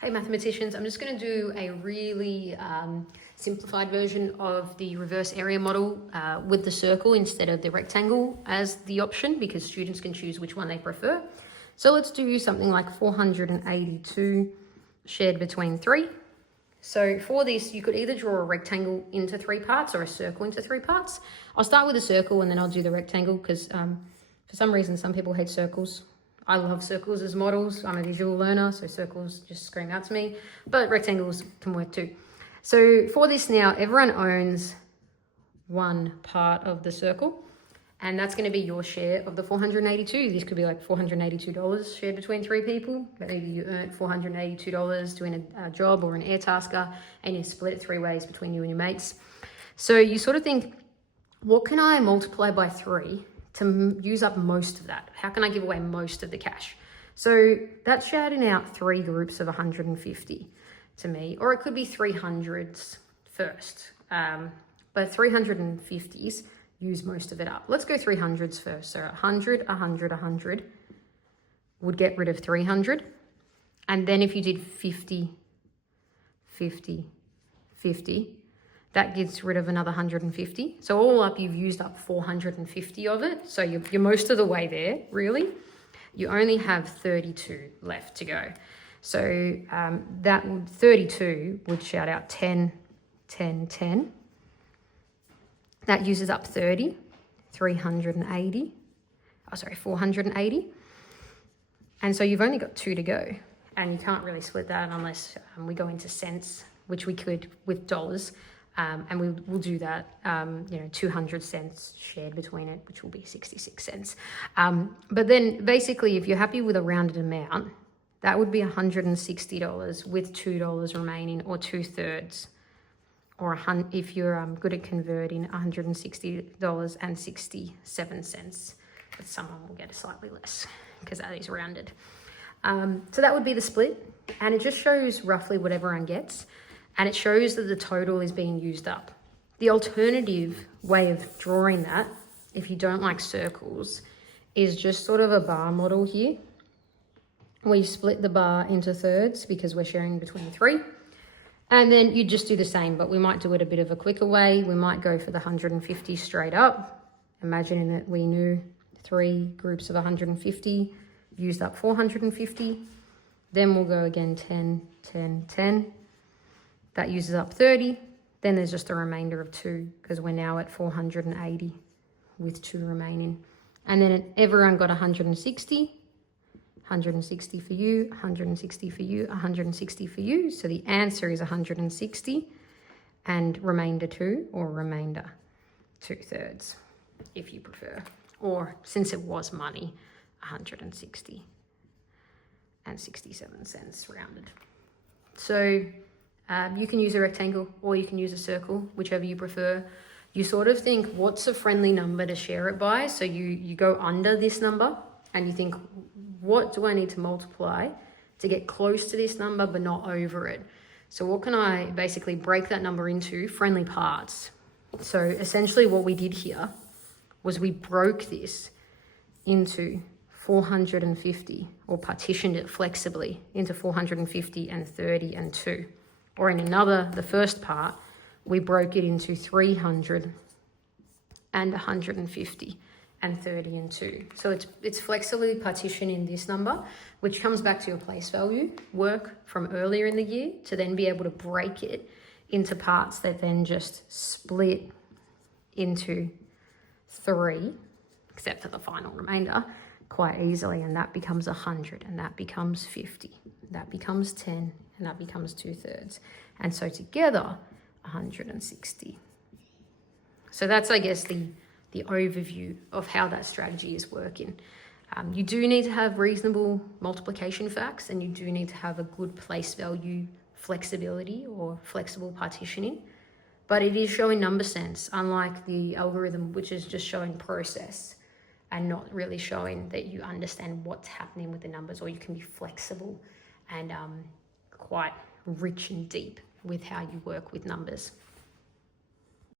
Hey mathematicians, I'm just going to do a really simplified version of the reverse area model with the circle instead of the rectangle as the option, because students can choose which one they prefer. So let's do something like 482 shared between 3. So for this, you could either draw a rectangle into 3 parts or a circle into 3 parts. I'll start with a circle and then I'll do the rectangle because for some reason some people hate circles. I love circles as models. I'm a visual learner, so circles just scream out to me, but rectangles can work too. So for this now, everyone owns one part of the circle, and that's going to be your share of the 482. This could be like $482 shared between 3 people. Maybe you earned $482 doing a job or an air tasker, and you split it 3 ways between you and your mates. So you sort of think, what can I multiply by 3 to use up most of that? How can I give away most of the cash? So that's shouting out 3 groups of 150 to me, or it could be 300s first. But 350s use most of it up. Let's go 300s first. So 100, 100, 100 would get rid of 300. And then if you did 50, 50, 50, that gets rid of another 150. So all up, you've used up 450 of it. So you're most of the way there, really. You only have 32 left to go. So 32 would shout out 10, 10, 10. That uses up 30, 380. Oh, sorry, 480. And so you've only got 2 to go. And you can't really split that unless we go into cents, which we could with dollars. And we'll do that, 200 cents shared between it, which will be 66 cents. But then basically, if you're happy with a rounded amount, that would be $160 with $2 remaining, or 2/3. Or if you're good at converting, $160.67. But someone will get slightly less because that is rounded. So that would be the split. And it just shows roughly what everyone gets. And it shows that the total is being used up. The alternative way of drawing that, if you don't like circles, is just sort of a bar model here. We split the bar into thirds because we're sharing between 3. And then you just do the same, but we might do it a bit of a quicker way. We might go for the 150 straight up, imagining that we knew 3 groups of 150, used up 450. Then we'll go again 10, 10, 10. That uses up 30. Then there's just a remainder of 2 because we're now at 480 with 2 remaining. And then everyone got 160. 160 for you, 160 for you, 160 for you. So the answer is 160 and remainder 2, or remainder 2/3 if you prefer. Or since it was money, 160 and 67 cents rounded. So you can use a rectangle or you can use a circle, whichever you prefer. You sort of think, what's a friendly number to share it by? So you go under this number and you think, what do I need to multiply to get close to this number but not over it? So what can I basically break that number into friendly parts? So essentially what we did here was we broke this into 450, or partitioned it flexibly into 450 and 30 and 2. Or in the first part, we broke it into 300 and 150 and 30 and 2. So it's flexibly partitioned in this number, which comes back to your place value work from earlier in the year, to then be able to break it into parts that then just split into 3, except for the final remainder, quite easily. And that becomes 100, and that becomes 50, that becomes 10, and that becomes 2/3. And so together, 160. So that's, I guess, the overview of how that strategy is working. You do need to have reasonable multiplication facts, and you do need to have a good place value flexibility or flexible partitioning, but it is showing number sense, unlike the algorithm, which is just showing process and not really showing that you understand what's happening with the numbers, or you can be flexible and quite rich and deep with how you work with numbers.